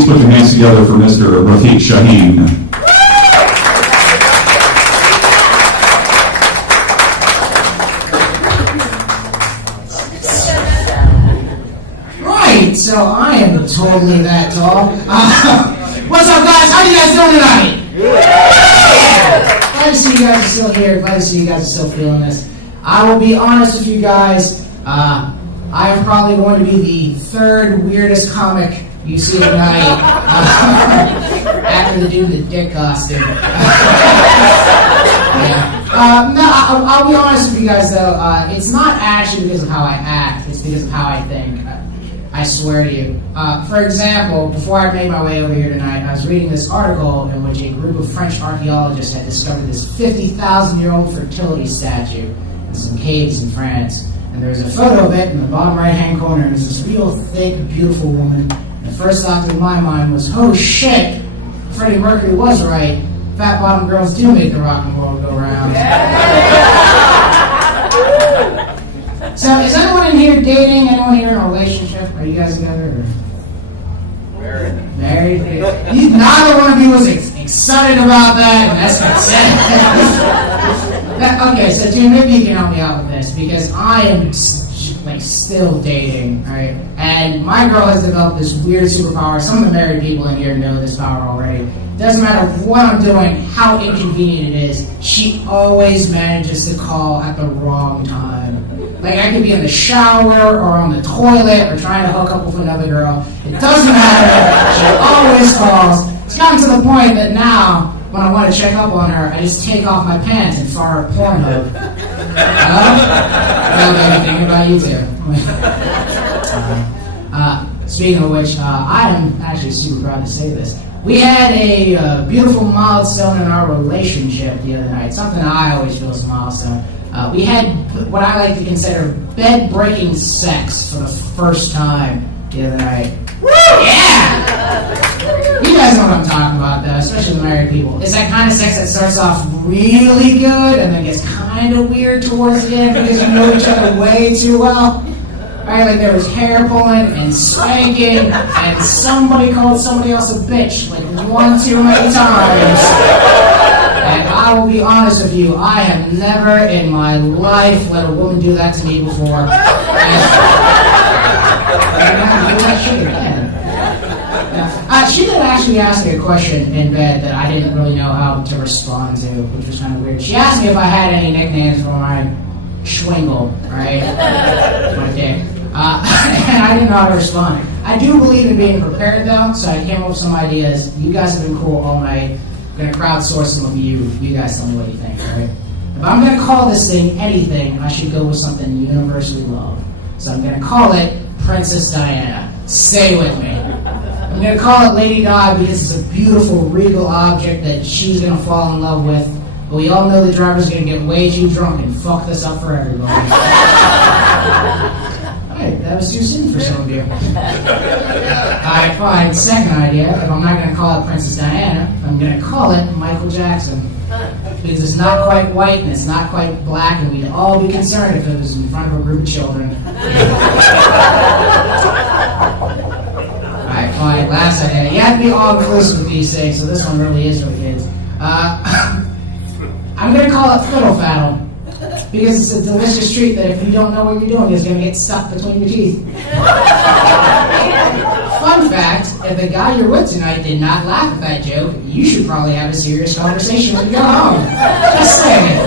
Please put your hands together for Mr. Rafiq Shaheen. Right, so I am totally that tall. What's up, guys? How you guys doing tonight? Yeah. Glad to see you guys are still here. Glad to see you guys are still feeling this. I will be honest with you guys. I am probably going to be the third weirdest comic you see tonight after the dude in the dick costume. Yeah. No, I'll be honest with you guys though. It's not actually because of how I act. It's because of how I think. I swear to you. For example, before I made my way over here tonight, I was reading this article in which a group of French archaeologists had discovered this 50,000-year-old fertility statue in some caves in France. And there was a photo of it in the bottom right-hand corner, and it was this real thick, beautiful woman. And the first thought through my mind was, oh shit, Freddie Mercury was right. Fat bottom girls do make the rock and roll go round. So, is anyone in here dating? Anyone here in a relationship? Are you guys together? Married. Married? Neither one of you was excited about that, and that's not sad. Okay, so Jim, maybe you can help me out with this, because I am still dating, right? And my girl has developed this weird superpower. Some of the married people in here know this power already. Doesn't matter what I'm doing, how inconvenient it is, she always manages to call at the wrong time. Like, I could be in the shower or on the toilet or trying to hook up with another girl. It doesn't matter. She always calls. It's gotten to the point that now, when I want to check up on her, I just take off my pants and fire a Pornhub. Well, thinking about you too. Speaking of which, I am actually super proud to say this. We had a beautiful milestone in our relationship the other night. Something I always feel is a milestone. We had what I like to consider bed-breaking sex for the first time the other night. Woo! Yeah! You guys know what I'm talking about, though, especially the married people. It's that kind of sex that starts off really good and then gets kind of weird towards the end because you know each other way too well. Right, like there was hair pulling and spanking, and somebody called somebody else a bitch like one too many times. And I will be honest with you, I have never in my life let a woman do that to me before. And I do that shit again. She did actually ask me a question in bed that I didn't really know how to respond to, which was kind of weird. She asked me if I had any nicknames for my schwingle, right? My dick. And I didn't know how to respond. I do believe in being prepared, though, so I came up with some ideas. You guys have been cool all night. I'm going to crowdsource some of you. You guys tell me what you think, all right? If I'm going to call this thing anything, I should go with something universally loved. So I'm going to call it Princess Diana. Stay with me. I'm going to call it Lady Di because it's a beautiful, regal object that she's going to fall in love with. But we all know the driver's going to get way too drunk and fuck this up for everybody. Alright, that was too soon for some of you. Alright, fine. Second idea, if I'm not going to call it Princess Diana, I'm going to call it Michael Jackson. Because it's not quite white and it's not quite black, and we'd all be concerned if it was in front of a group of children. Alright, fine. Last idea. You have to be all-inclusive with these things, so this one really is for the kids. I'm going to call it Fiddle Faddle. Because it's a delicious treat that if you don't know what you're doing, it's going to get stuck between your teeth. Fun fact, if the guy you're with tonight did not laugh at that joke, you should probably have a serious conversation when you go home. Just saying.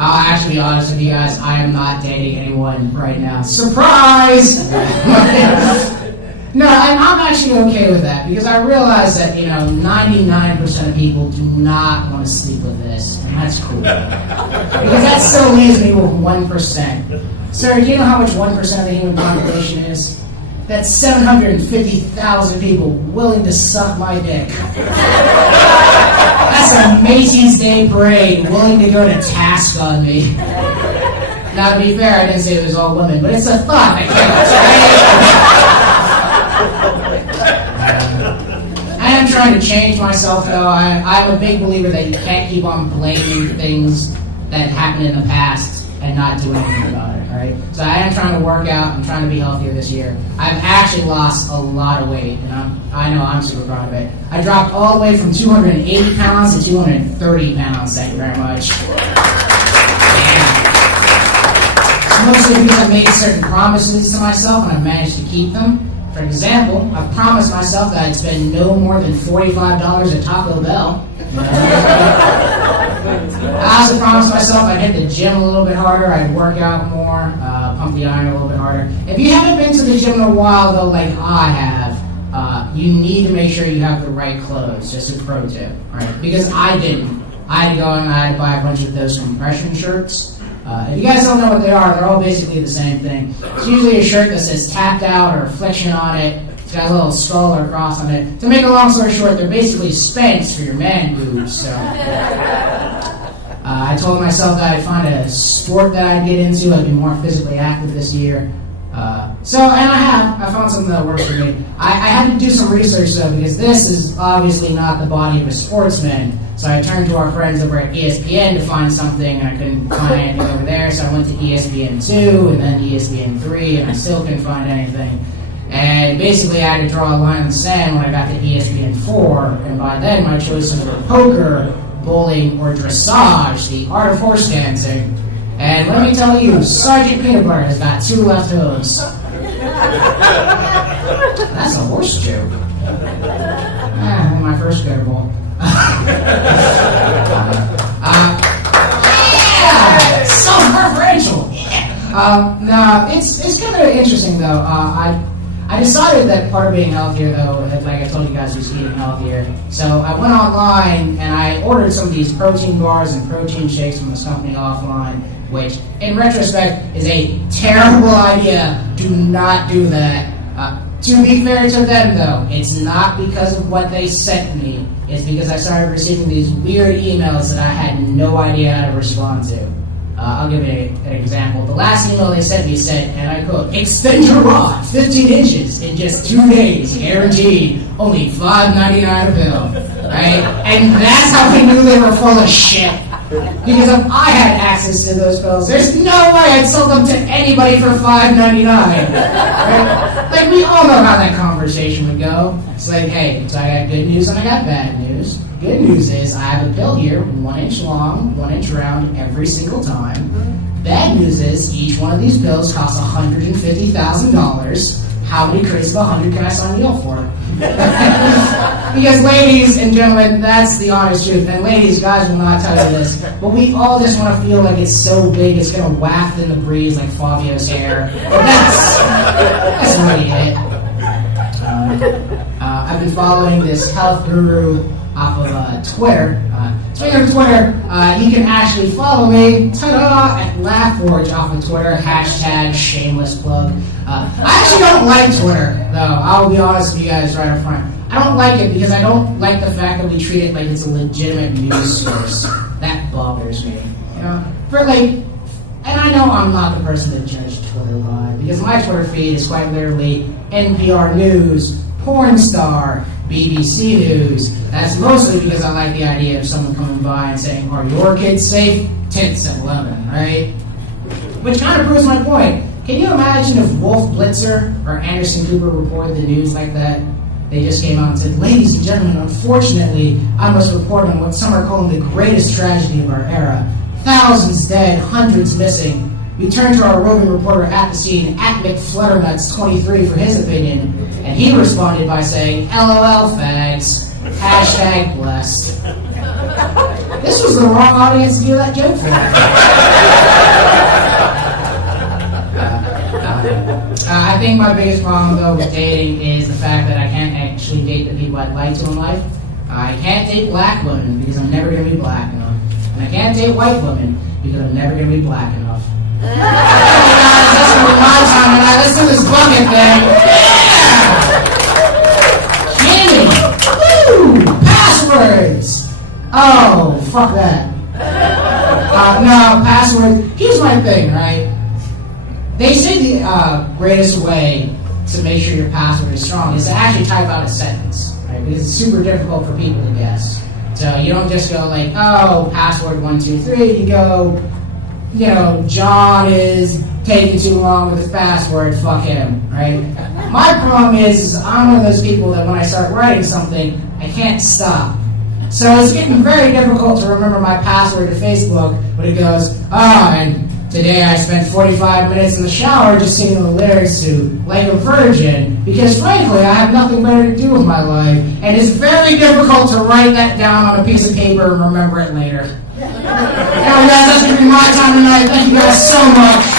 I'll actually be honest with you guys, I am not dating anyone right now. Surprise! No, and I'm actually okay with that because I realize that, 99% of people do not want to sleep with this, and that's cool. Because that still leaves me with 1%. Sir, do you know how much 1% of the human population is? That's 750,000 people willing to suck my dick. That's a Macy's Day Parade willing to go to task on me. Now, to be fair, I didn't say it was all women, but it's a thought that counts, right? I am trying to change myself, though. I'm a big believer that you can't keep on blaming things that happened in the past and not do anything about it, all right? So I am trying to work out. I'm trying to be healthier this year. I've actually lost a lot of weight, and I know I'm super proud of it. I dropped all the way from 280 pounds to 230 pounds. Thank you very much. It's mostly because I made certain promises to myself, and I've managed to keep them. For example, I promised myself that I'd spend no more than $45 at Taco Bell. I also promised myself I'd hit the gym a little bit harder, I'd work out more, pump the iron a little bit harder. If you haven't been to the gym in a while, though, like I have, you need to make sure you have the right clothes, just a pro tip, right? Because I didn't. I had to go and I had to buy a bunch of those compression shirts. If you guys don't know what they are, they're all basically the same thing. It's usually a shirt that says tapped out or affliction on it. It's got a little skull or cross on it. To make a long story short, they're basically Spanx for your man boobs. So I told myself that I'd find a sport that I'd get into. I'd be more physically active this year. And I found something that works for me. I had to do some research though, because this is obviously not the body of a sportsman. So I turned to our friends over at ESPN to find something, and I couldn't find anything over there. So I went to ESPN2 and then ESPN3, and I still couldn't find anything. And basically, I had to draw a line in the sand when I got to ESPN4, and by then my choices were poker, bowling, or dressage, the art of horse dancing. And let me tell you, Sergeant Peanut Butter has got 2 left hooves. That's a horse joke. My first Gutterball. Yeah, self-referential. No, it's kind of interesting though. I decided that part of being healthier though, like I told you guys, was eating healthier. So I went online and I ordered some of these protein bars and protein shakes from this company offline, which in retrospect is a terrible idea. Do not do that. To be fair to them though, it's not because of what they sent me. It's because I started receiving these weird emails that I had no idea how to respond to. I'll give you an example. The last email they sent me said, and I quote, "Extend your rod 15 inches in just 2 days, guaranteed. Only $5.99 a bill." Right? And that's how we knew they were full of shit. Because if I had access to those pills, there's no way I'd sell them to anybody for $5.99. Right? Like, we all know how that conversation would go. It's like, hey, so I got good news and I got bad news. Good news is I have a pill here, 1 inch long, 1 inch round every single time. Bad news is each one of these pills costs $150,000. How many crates of 100 can I sign you up for? Because ladies and gentlemen, that's the honest truth. And ladies, guys will not tell you this, but we all just want to feel like it's so big it's going to waft in the breeze like Fabio's hair. But that's really it. I've been following this health guru off of Twitter. Speaking of Twitter, you can actually follow me, ta-da, at LaughForge off of Twitter, hashtag shameless plug. I actually don't like Twitter, though. I'll be honest with you guys right up front. I don't like it because I don't like the fact that we treat it like it's a legitimate news source. That bothers me. You know, and I know I'm not the person to judge Twitter by, because my Twitter feed is quite literally NPR News, Porn Star, BBC News. That's mostly because I like the idea of someone coming by and saying, "Are your kids safe?" Tits at 11, right? Which kind of proves my point. Can you imagine if Wolf Blitzer or Anderson Cooper reported the news like that? They just came out and said, "Ladies and gentlemen, unfortunately, I must report on what some are calling the greatest tragedy of our era. Thousands dead, hundreds missing. We turned to our roving reporter at the scene, at McFlutternuts23 for his opinion, and he responded by saying, LOL fags, hashtag blessed." This was the wrong audience to do that joke for. I think my biggest problem, though, with dating is the fact that I can't actually date the people I'd like to in life. I can't date black women because I'm never going to be black enough. And I can't date white women because I'm never going to be black enough. Hey guys, this is my time, and let's do this bucket thing. Yeah! Candy! Woo! Passwords! Oh, fuck that. No, passwords. Here's my thing, right? They say the greatest way to make sure your password is strong is to actually type out a sentence, right? Because it's super difficult for people to guess. So you don't just go like, oh, password 123. You go, John is taking too long with the password, fuck him, right? My problem is I'm one of those people that when I start writing something, I can't stop. So it's getting very difficult to remember my password to Facebook, but it goes, and today I spent 45 minutes in the shower just singing the lyrics to Like a Virgin, because frankly, I have nothing better to do with my life, and it's very difficult to write that down on a piece of paper and remember it later. Anyway, guys, that's going to be my time tonight. Thank you guys so much.